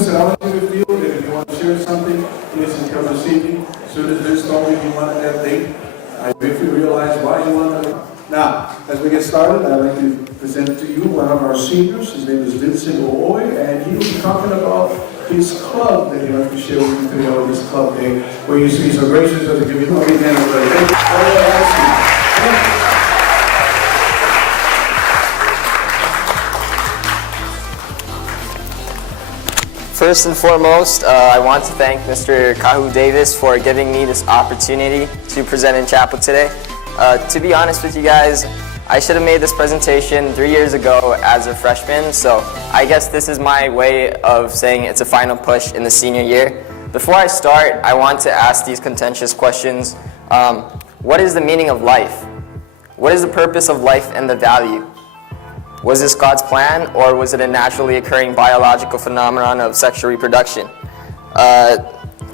Listen, I want you to feel that if you want to share something, please come this evening. As soon as Vince told me he wanted that date, I briefly realized why he wanted it. Now, as we get started, I'd like to present to you one of our seniors. His name is Vincent, and he will be talking about his club that he'd like to share with you today on this club day, where you see so gracious as to give you a big hand of praise. First and foremost, I want to thank Mr. Kahu Davis for giving me this opportunity to present in chapel today. To be honest with you guys, I should have made this presentation 3 years ago as a freshman, so I guess this is my way of saying it's a final push in the senior year. Before I start, I want to ask these contentious questions. What is the meaning of life? What is the purpose of life and the value? Was this God's plan, or was it a naturally occurring biological phenomenon of sexual reproduction?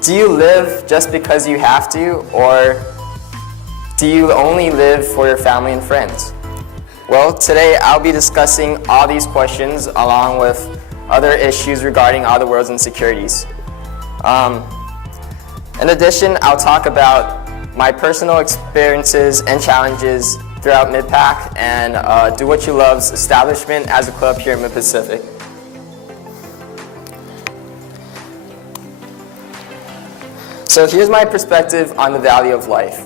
Do you live just because you have to, or do you only live for your family and friends? Well, today I'll be discussing all these questions along with other issues regarding other world's insecurities. In addition, I'll talk about my personal experiences and challenges throughout Mid-Pac and Do What You Love's establishment as a club here in Mid-Pacific. So here's my perspective on the value of life.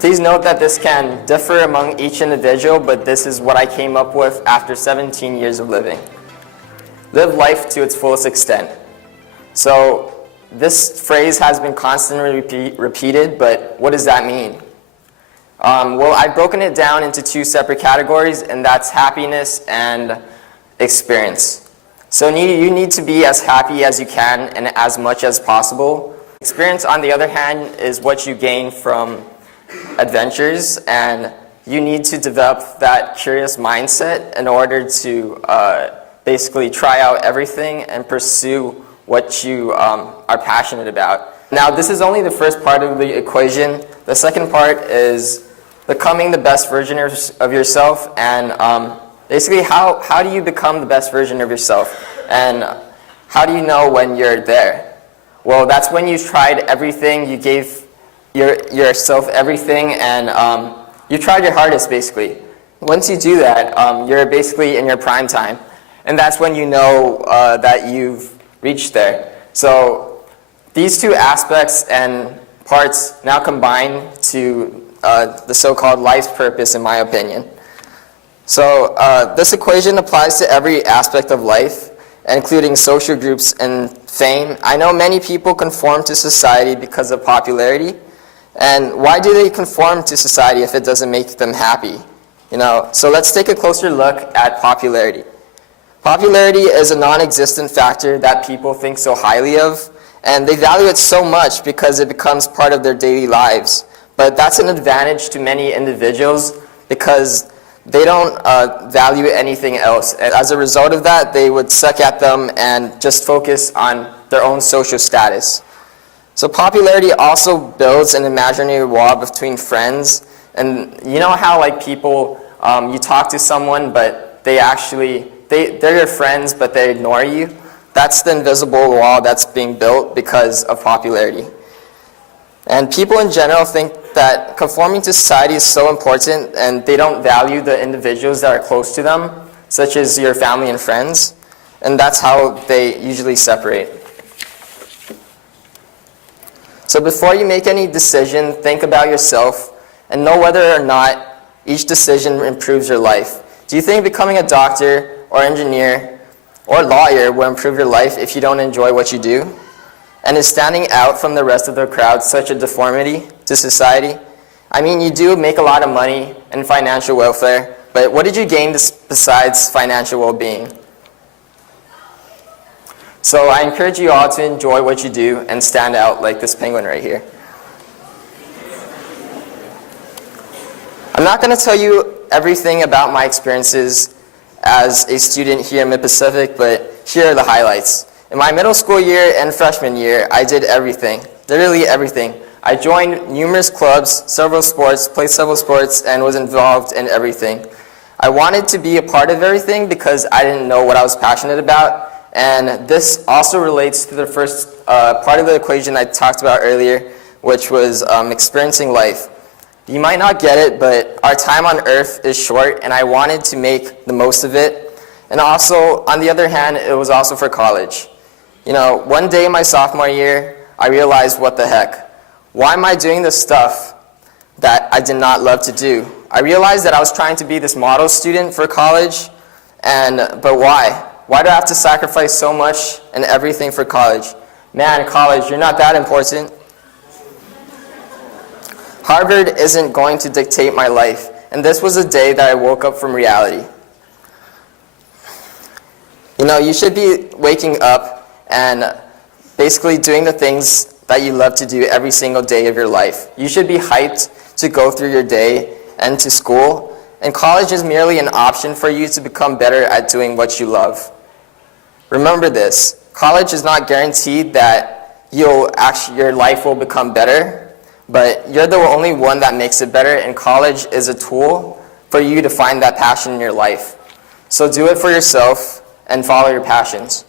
Please note that this can differ among each individual, but this is what I came up with after 17 years of living. Live life to its fullest extent. So this phrase has been constantly repeated, but what does that mean? Well, I've broken it down into two separate categories, and that's happiness and experience. So you need to be as happy as you can and as much as possible. Experience, on the other hand, is what you gain from adventures, and you need to develop that curious mindset in order to basically try out everything and pursue what you are passionate about. Now, this is only the first part of the equation. The second part is becoming the best version of yourself, and basically how do you become the best version of yourself, and how do you know when you're there? Well, that's when you tried everything, you gave yourself everything, and you tried your hardest, basically. Once you do that, you're basically in your prime time, and that's when you know that you've reached there. So these two aspects and parts now combine to the so-called life's purpose, in my opinion. So this equation applies to every aspect of life, including social groups and fame. I know many people conform to society because of popularity. And why do they conform to society if it doesn't make them happy? So let's take a closer look at popularity. Popularity is a non-existent factor that people think so highly of, and they value it so much because it becomes part of their daily lives. But that's an advantage to many individuals because they don't value anything else. And as a result of that, they would suck at them and just focus on their own social status. So popularity also builds an imaginary wall between friends. And you know how people, you talk to someone, but they're your friends, but they ignore you? That's the invisible wall that's being built because of popularity. And people in general think that conforming to society is so important, and they don't value the individuals that are close to them, such as your family and friends. And that's how they usually separate. So before you make any decision, think about yourself and know whether or not each decision improves your life. Do you think becoming a doctor or engineer or lawyer will improve your life if you don't enjoy what you do? And is standing out from the rest of the crowd such a deformity to society? I mean, you do make a lot of money and financial welfare, but what did you gain besides financial well-being? So I encourage you all to enjoy what you do and stand out like this penguin right here. I'm not going to tell you everything about my experiences as a student here in Mid-Pacific, but here are the highlights. In my middle school year and freshman year, I did everything, literally everything. I joined numerous clubs, played several sports, and was involved in everything. I wanted to be a part of everything because I didn't know what I was passionate about, And this also relates to the first part of the equation I talked about earlier, which was experiencing life. You might not get it, but our time on earth is short, and I wanted to make the most of it. And also, on the other hand, it was also for college. One day in my sophomore year, I realized, what the heck? Why am I doing this stuff that I did not love to do? I realized that I was trying to be this model student for college, but why? Why do I have to sacrifice so much and everything for college? Man, college, you're not that important. Harvard isn't going to dictate my life, and this was a day that I woke up from reality. You should be waking up and basically doing the things that you love to do every single day of your life. You should be hyped to go through your day and to school, and college is merely an option for you to become better at doing what you love. Remember this, college is not guaranteed that your life will become better, but you're the only one that makes it better, and college is a tool for you to find that passion in your life. So do it for yourself and follow your passions.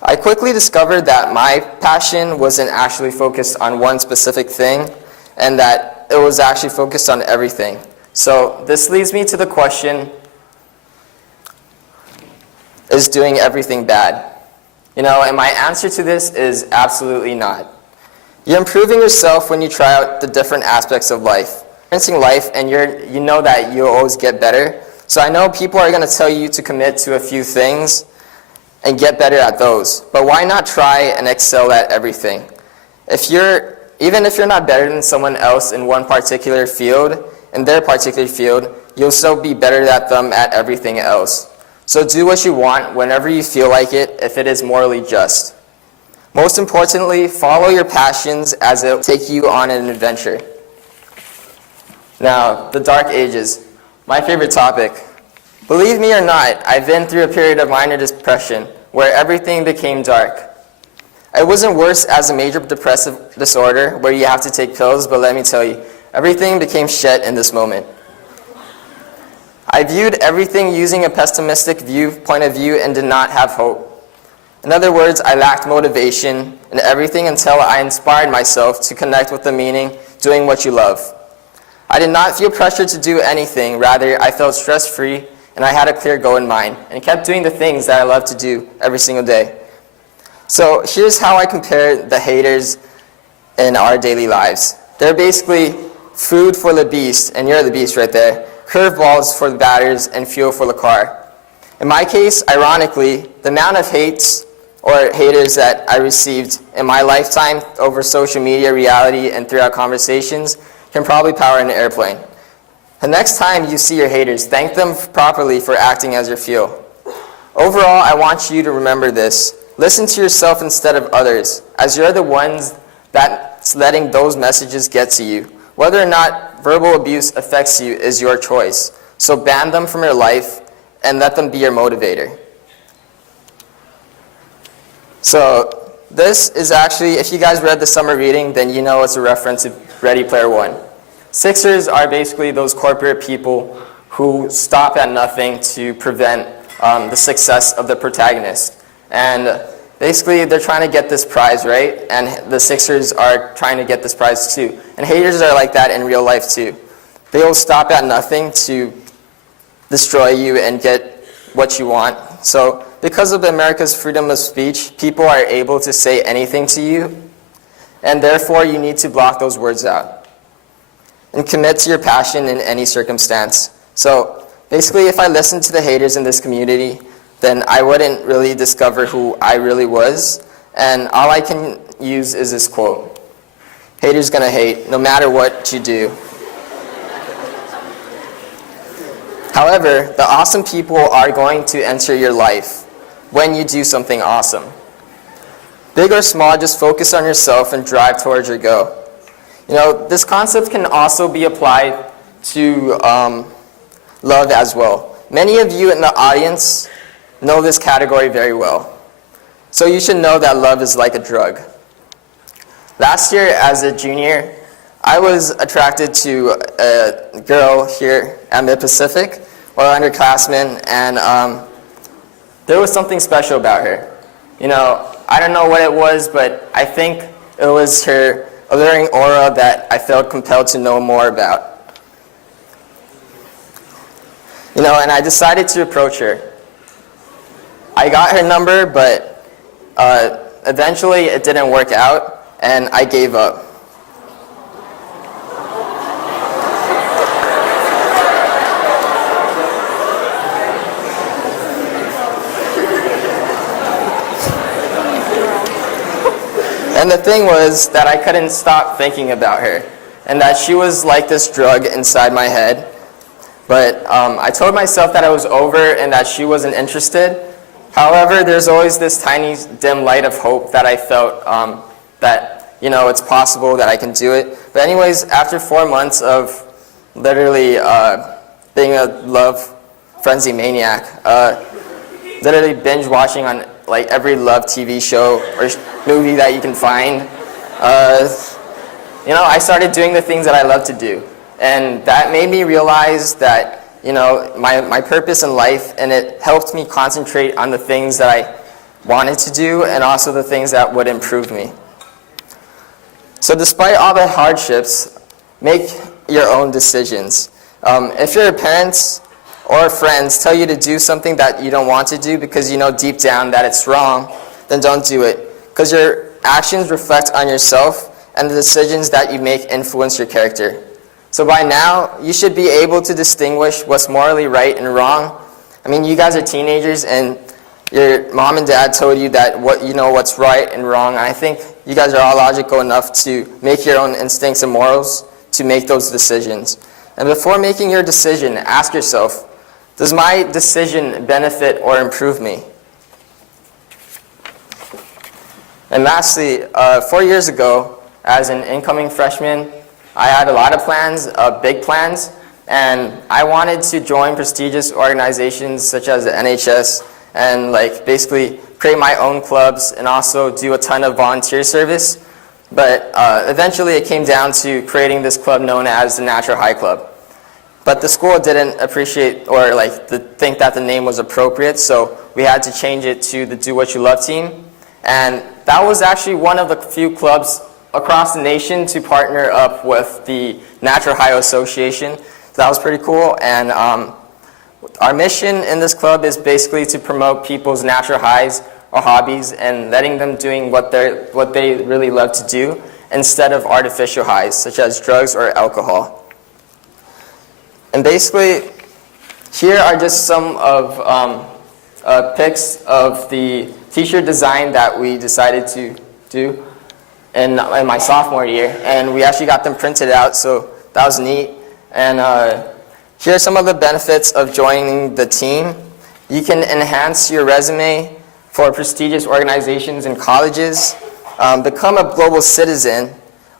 I quickly discovered that my passion wasn't actually focused on one specific thing, and that it was actually focused on everything. So this leads me to the question, is doing everything bad? And my answer to this is absolutely not. You're improving yourself when you try out the different aspects of life. Experiencing life, and you know that you'll always get better. So I know people are going to tell you to commit to a few things and get better at those. But why not try and excel at everything? Even if you're not better than someone else in one particular field, in their particular field, you'll still be better at them at everything else. So do what you want whenever you feel like it, if it is morally just. Most importantly, follow your passions as it will take you on an adventure. Now, the Dark Ages, my favorite topic. Believe me or not, I've been through a period of minor depression where everything became dark. It wasn't worse as a major depressive disorder where you have to take pills, but let me tell you, everything became shit in this moment. I viewed everything using a pessimistic point of view and did not have hope. In other words, I lacked motivation in everything until I inspired myself to connect with the meaning, doing what you love. I did not feel pressured to do anything, rather I felt stress-free and I had a clear goal in mind and kept doing the things that I love to do every single day. So here's how I compare the haters in our daily lives. They're basically food for the beast, and you're the beast right there, curveballs for the batters, and fuel for the car. In my case, ironically, the amount of haters that I received in my lifetime over social media, reality, and throughout conversations can probably power an airplane. The next time you see your haters, thank them properly for acting as your fuel. Overall, I want you to remember this. Listen to yourself instead of others, as you're the ones that's letting those messages get to you. Whether or not verbal abuse affects you is your choice. So ban them from your life and let them be your motivator. So this is actually, if you guys read the summer reading, then you know it's a reference to Ready Player One. Sixers are basically those corporate people who stop at nothing to prevent the success of the protagonist. And basically, they're trying to get this prize, right? And the Sixers are trying to get this prize too. And haters are like that in real life too. They will stop at nothing to destroy you and get what you want. So because of America's freedom of speech, people are able to say anything to you, and therefore you need to block those words out and commit to your passion in any circumstance. So basically, if I listened to the haters in this community, then I wouldn't really discover who I really was, and all I can use is this quote: haters gonna hate no matter what you do. However, the awesome people are going to enter your life when you do something awesome. Big or small, just focus on yourself and drive towards your goal. This concept can also be applied to love as well. Many of you in the audience know this category very well. So you should know that love is like a drug. Last year, as a junior, I was attracted to a girl here at Mid-Pacific, or underclassmen, and there was something special about her. You know, I don't know what it was, but I think it was her alluring aura that I felt compelled to know more about. You know, and I decided to approach her. I got her number, but eventually it didn't work out, and I gave up. And the thing was that I couldn't stop thinking about her, and that she was like this drug inside my head. But I told myself that I was over and that she wasn't interested. However, there's always this tiny dim light of hope that I felt that, you know, it's possible that I can do it. But anyways, after 4 months of literally being a love frenzy maniac, literally binge watching on like every love TV show or movie that you can find, you know, I started doing the things that I love to do. And that made me realize that, you know, my purpose in life, and it helped me concentrate on the things that I wanted to do and also the things that would improve me. So despite all the hardships, make your own decisions. If your parents or friends tell you to do something that you don't want to do because you know deep down that it's wrong, then don't do it. Because your actions reflect on yourself, and the decisions that you make influence your character. So by now, you should be able to distinguish what's morally right and wrong. I mean, you guys are teenagers, and your mom and dad told you that what's right and wrong. I think you guys are all logical enough to make your own instincts and morals to make those decisions. And before making your decision, ask yourself, does my decision benefit or improve me? And lastly, 4 years ago, as an incoming freshman, I had a lot of plans, big plans, and I wanted to join prestigious organizations such as the NHS and like basically create my own clubs and also do a ton of volunteer service. But eventually it came down to creating this club known as the Natural High Club. But the school didn't appreciate or think that the name was appropriate, so we had to change it to the Do What You Love team. And that was actually one of the few clubs across the nation to partner up with the Natural High Association. So that was pretty cool. And our mission in this club is basically to promote people's natural highs or hobbies and letting them doing what they really love to do instead of artificial highs such as drugs or alcohol. And basically, here are just some of pics of the t-shirt design that we decided to do in my sophomore year. And we actually got them printed out, so that was neat. And here are some of the benefits of joining the team. You can enhance your resume for prestigious organizations and colleges, become a global citizen,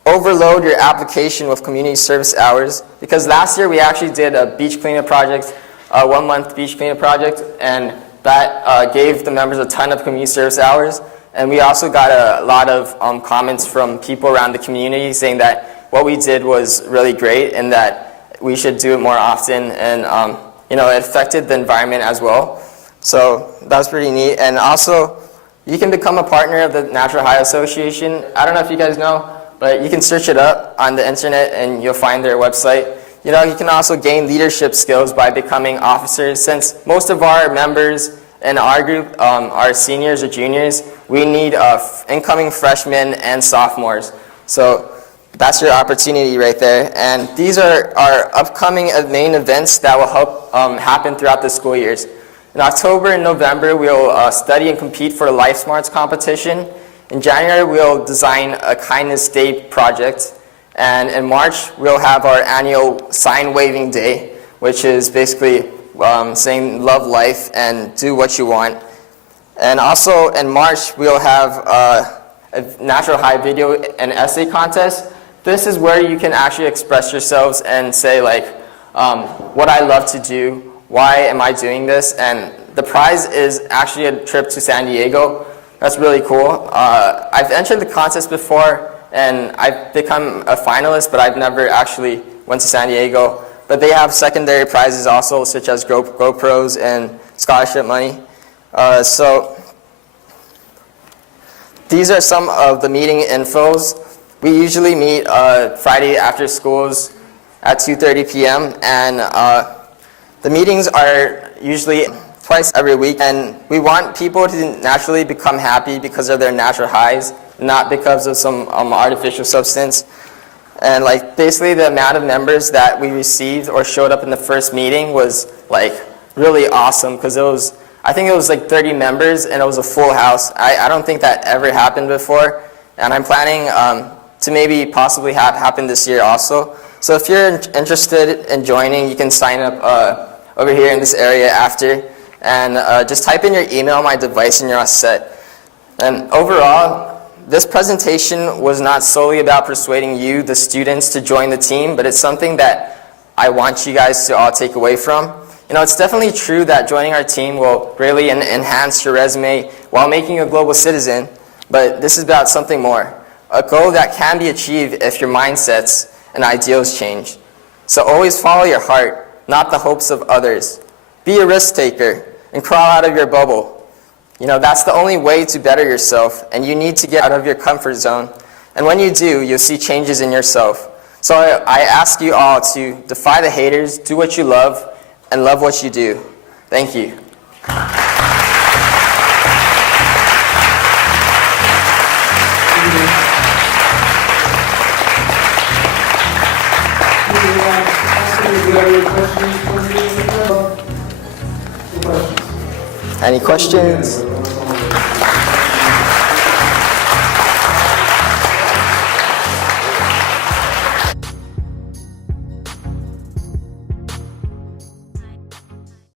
overload your application with community service hours, because last year we actually did a beach cleanup project, a 1-month beach cleanup project, and that gave the members a ton of community service hours. And we also got a lot of comments from people around the community saying that what we did was really great and that we should do it more often, and it affected the environment as well. So that was pretty neat. And also, you can become a partner of the Natural High Association. I don't know if you guys know, but you can search it up on the internet and you'll find their website. You can also gain leadership skills by becoming officers. Since most of our members in our group are seniors or juniors, we need incoming freshmen and sophomores. So that's your opportunity right there. And these are our upcoming main events that will help happen throughout the school years. In October and November, we'll study and compete for the Life Smarts competition. In January, we'll design a Kindness Day project. And in March, we'll have our annual sign waving day, which is basically saying love life and do what you want. And also in March, we'll have a Natural High video and essay contest. This is where you can actually express yourselves and say what I love to do, why am I doing this? And the prize is actually a trip to San Diego. That's really cool. I've entered the contest before and I've become a finalist, but I've never actually went to San Diego. But they have secondary prizes also, such as GoPros and scholarship money. So these are some of the meeting infos. We usually meet Friday after schools at 2:30 p.m. and the meetings are usually twice every week, and we want people to naturally become happy because of their natural highs, not because of some artificial substance. And like basically the amount of members that we received or showed up in the first meeting was like really awesome, because I think it was like 30 members and it was a full house. I don't think that ever happened before, and I'm planning to maybe possibly have happen this year also. So if you're interested in joining, you can sign up over here in this area after, and just type in your email on my device and you're all set. And overall, this presentation was not solely about persuading you, the students, to join the team, but it's something that I want you guys to all take away from. You know, it's definitely true that joining our team will really enhance your resume while making you a global citizen, but this is about something more, a goal that can be achieved if your mindsets and ideals change. So always follow your heart, not the hopes of others. Be a risk taker and crawl out of your bubble. You know, that's the only way to better yourself, and you need to get out of your comfort zone. And when you do, you'll see changes in yourself. So I ask you all to defy the haters, do what you love, and love what you do. Thank you. Any questions?